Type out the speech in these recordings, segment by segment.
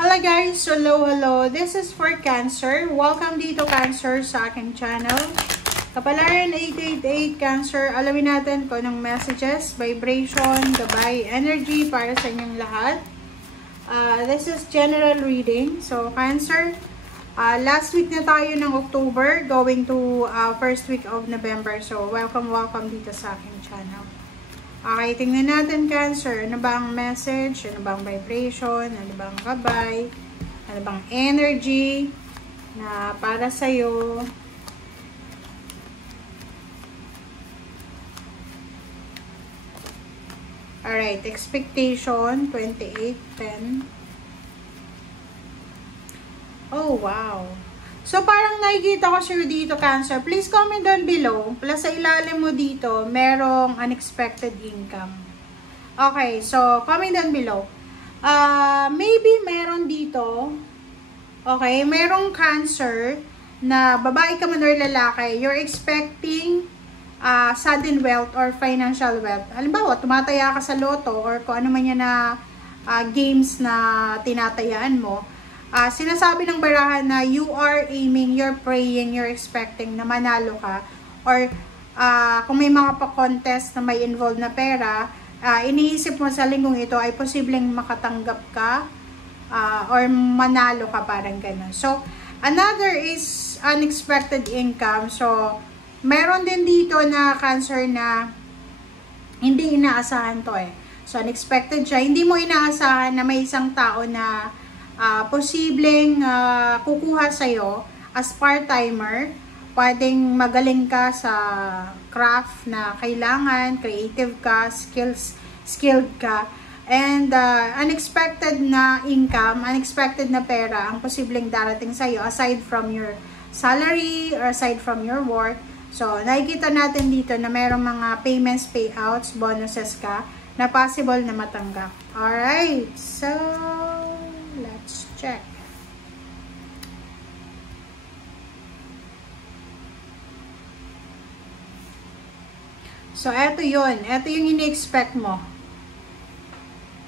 Hello guys! Hello! This is for Cancer. Welcome dito Cancer sa aking channel. Kapalaran 888 Cancer. Alamin natin kung anong messages, vibration, gabay, energy para sa inyong lahat. This is general reading. So Cancer, last week na tayo ng October going to first week of November. So welcome dito sa aking channel. Okay, tingnan natin Cancer. Ano ba ang message? Ano ba ang vibration? Ano ba ang gabay? Ano bang energy na para sa'yo? Alright, expectation, 28:10. Oh, wow. So, parang nakikita ko sa'yo dito, Cancer. Please comment down below. Plus, sa ilalim mo dito, merong unexpected income. Okay, so, comment down below. Maybe meron dito, okay, merong Cancer na babae ka man or lalaki, you're expecting sudden wealth or financial wealth. Halimbawa, tumataya ka sa loto or kung ano man yan na games na tinatayaan mo. Sinasabi ng barahan na you are aiming, you're praying, you're expecting na manalo ka. Or kung may mga pa-contest na may involved na pera, iniisip mo sa linggong ito ay posibleng makatanggap ka or manalo ka, parang ganun. So, another is unexpected income. So, meron din dito na Cancer na hindi inaasahan to eh. So, unexpected siya. Hindi mo inaasahan na may isang tao na posibleng kukuha sa'yo as part-timer. Pwedeng magaling ka sa craft na kailangan, creative ka, skilled ka. And unexpected na income, unexpected na pera ang posibleng darating sa'yo aside from your salary or aside from your work. So, nakikita natin dito na mayroong mga payments, payouts, bonuses ka na possible na matanggap. Alright, so let's check. So, eto yun. Eto yung ini-expect mo.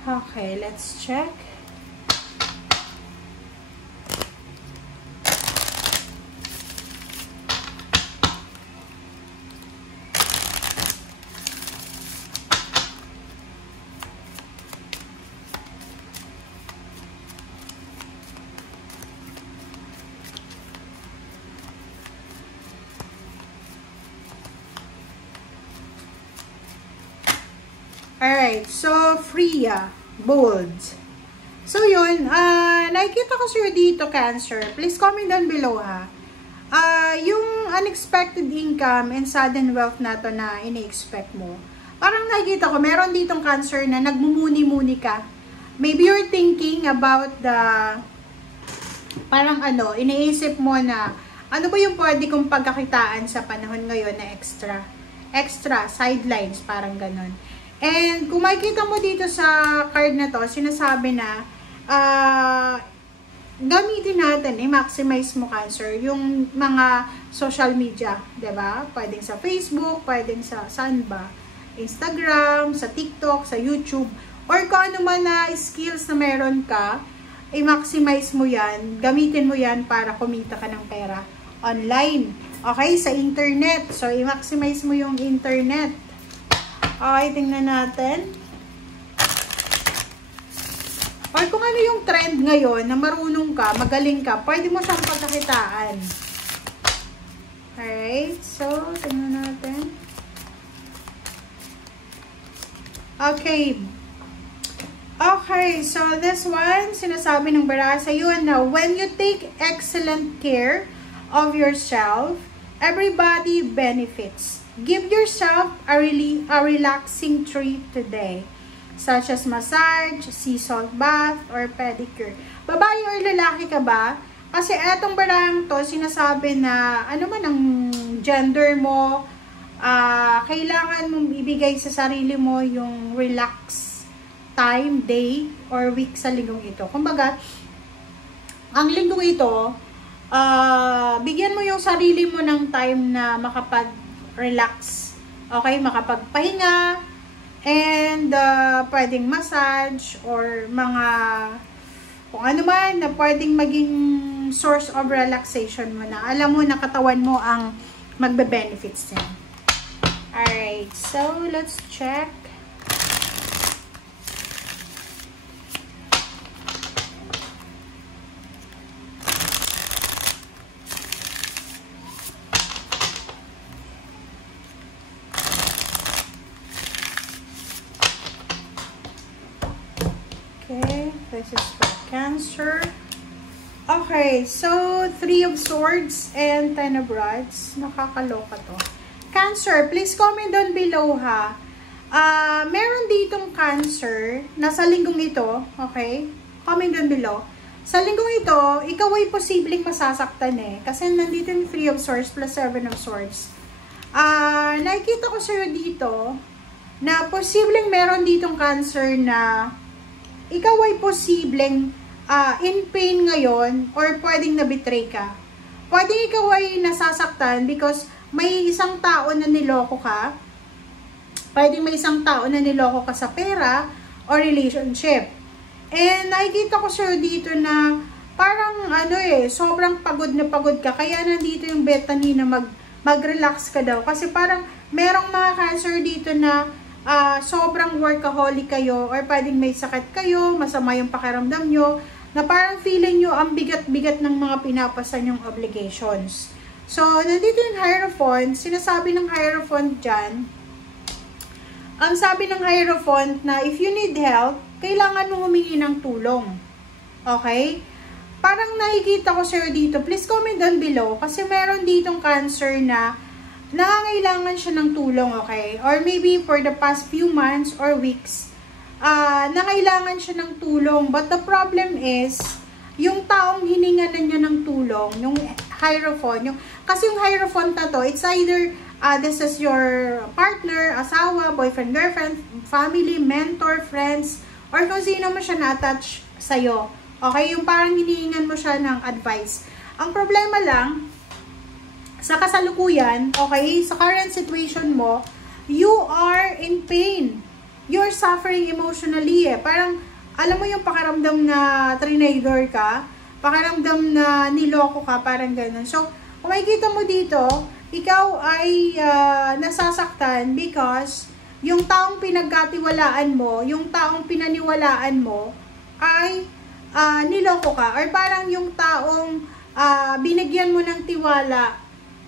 Okay, let's check. Alright, so Freya, bold. So yun, nakikita ko sa'yo dito, Cancer. Please comment down below ha. Yung unexpected income and sudden wealth na to na ini-expect mo. Parang nakikita ko, meron ditong Cancer na nagmumuni-muni ka. Maybe you're thinking about the, parang iniisip mo na, ano ba yung pwede kong pagkakitaan sa panahon ngayon na extra, sidelines, parang ganon. And kung makikita mo dito sa card na to, sinasabi na gamitin natin, maximize mo Cancer, yung mga social media, 'di ba? Pwedeng sa Facebook, pwedeng sa saan ba? Instagram, sa TikTok, sa YouTube, or kung ano man na skills na meron ka, i-maximize mo yan, gamitin mo yan para kumita ka ng pera online. Okay, sa internet. So, i-maximize mo yung internet. Okay, tingnan natin. Or kung ano yung trend ngayon na marunong ka, magaling ka, pwede mo siyang pagkakitaan. Alright, so, tingnan natin. Okay. Okay, so this one, sinasabi ng baraha sa'yo na when you take excellent care of yourself, everybody benefits. Give yourself a relaxing treat today, such as massage, sea salt bath, or pedicure. Babae or lalaki ka ba? Kasi etong barang to, sinasabi na ano man ang gender mo, kailangan mong ibigay sa sarili mo yung relax time, day, or week sa linggong ito. Kumbaga, ang linggong ito, bigyan mo yung sarili mo ng time na makapag-relax. Okay? Makapagpahinga, and pwedeng massage, or mga kung ano man na pwedeng maging source of relaxation mo na. Alam mo na katawan mo ang magbe-benefits niya. Alright, so let's check. Okay, this is for Cancer. Okay, so 3 of Swords and 10 of Rods. Nakakaloka to. Cancer, please comment down below ha. Meron ditong Cancer na sa linggong ito, okay? Comment down below. Sa linggong ito, ikaw ay posibleng masasaktan eh. Kasi nandito yung 3 of Swords plus 7 of Swords. Nakikita ko sa'yo dito na posibleng meron ditong Cancer na ikaw ay posibleng in pain ngayon or pwedeng na-betray ka. Pwedeng ikaw ay nasasaktan because may isang tao na niloko ka. Pwedeng may isang tao na niloko ka sa pera or relationship. And nakikita ko sa'yo dito na parang sobrang pagod na pagod ka. Kaya nandito yung Bethany na mag-relax ka daw. Kasi parang merong mga Cancer dito na sobrang workaholic kayo or pwedeng may sakit kayo, masama yung pakiramdam nyo, na parang feeling nyo ang bigat-bigat ng mga pinapasa nyong obligations. So, nandito yung Hierophant. Sinasabi ng Hierophant dyan, ang sabi ng Hierophant na if you need help, kailangan mo humingi ng tulong. Okay? Parang nakikita ko sa'yo dito. Please comment down below kasi meron ditong Cancer na nangangailangan siya ng tulong, okay? Or maybe for the past few months or weeks, nangailangan siya ng tulong. But the problem is, yung taong hininga na niya ng tulong, yung Hierophant, kasi yung Hierophant na to, it's either, this is your partner, asawa, boyfriend, girlfriend, family, mentor, friends, or kung sino mo siya na-attach sa'yo. Okay? Yung parang hinihingan mo siya ng advice. Ang problema lang, sa kasalukuyan, okay, sa current situation mo, you are in pain. You're suffering emotionally eh. Parang, alam mo yung pakiramdam na trinador ka, pakiramdam na niloko ka, parang ganun. So, kung makikita mo dito, ikaw ay nasasaktan because yung taong pinagkatiwalaan mo, yung taong pinaniwalaan mo, ay niloko ka. Or parang yung taong binigyan mo ng tiwala,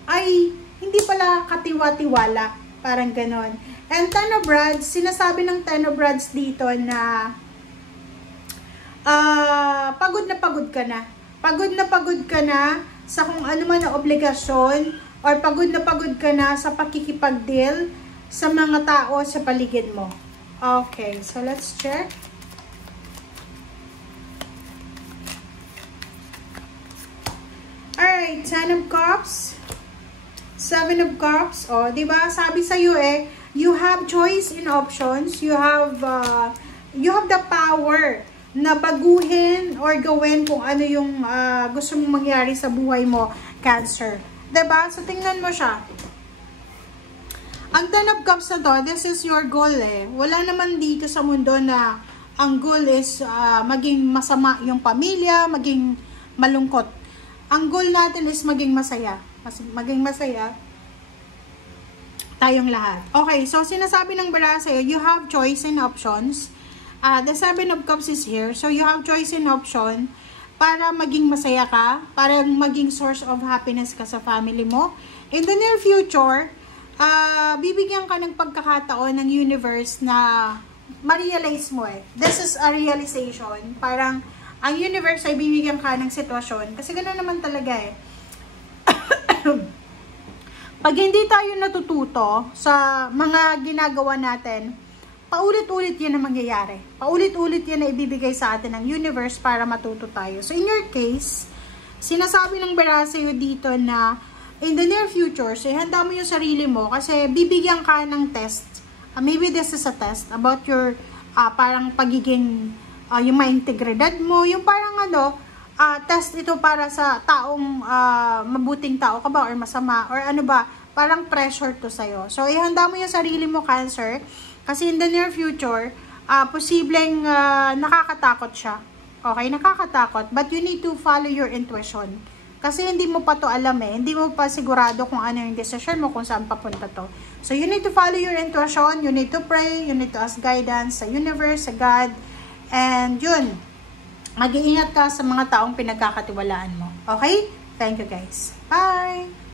ay hindi pala katiwa-tiwala. Parang ganon. And 10 of Rods, sinasabi ng 10 of Rods dito na pagod na pagod ka na. Pagod na pagod ka na sa kung ano man na obligasyon or pagod na pagod ka na sa pakikipag-deal sa mga tao sa paligid mo. Okay, so let's check. Alright, 10 of Cups. 7 of Cups, diba? Sabi sa'yo you have choice in options. You have the power na baguhin or gawin kung ano yung gusto mong mangyari sa buhay mo, Cancer. Diba? So, tingnan mo siya. Ang 10 of Cups na to, this is your goal eh. Wala naman dito sa mundo na ang goal is maging masama yung pamilya, maging malungkot. Ang goal natin is maging masaya. Maging masaya tayong lahat. Okay, so sinasabi ng bara sa'yo, you have choice and options. The 7 of Cups is here. So, you have choice and option para maging masaya ka, para maging source of happiness ka sa family mo. In the near future, bibigyan ka ng pagkakataon ng universe na ma-realize mo eh. This is a realization. Parang, ang universe ay bibigyan ka ng sitwasyon. Kasi gano'n naman talaga eh. Pag hindi tayo natututo sa mga ginagawa natin, paulit-ulit yan ang mangyayari. Paulit-ulit yan na ibibigay sa atin ng universe para matuto tayo. So, in your case, sinasabi ng bara sa'yo dito na in the near future, so handa mo yung sarili mo kasi bibigyan ka ng test. Maybe this is a test about your parang pagiging, yung ma-integridad mo, yung parang test ito para sa taong mabuting tao ka ba or masama or ano ba, parang pressure to sa'yo. So, ihanda mo yung sarili mo, Cancer, kasi in the near future, posibleng nakakatakot siya. Okay, nakakatakot. But you need to follow your intuition. Kasi hindi mo pa to alam eh. Hindi mo pa sigurado kung ano yung decision mo, kung saan papunta to. So, you need to follow your intuition. You need to pray. You need to ask guidance sa universe, sa God. And yun, mag-iingat ka sa mga taong pinagkakatiwalaan mo. Okay? Thank you guys. Bye!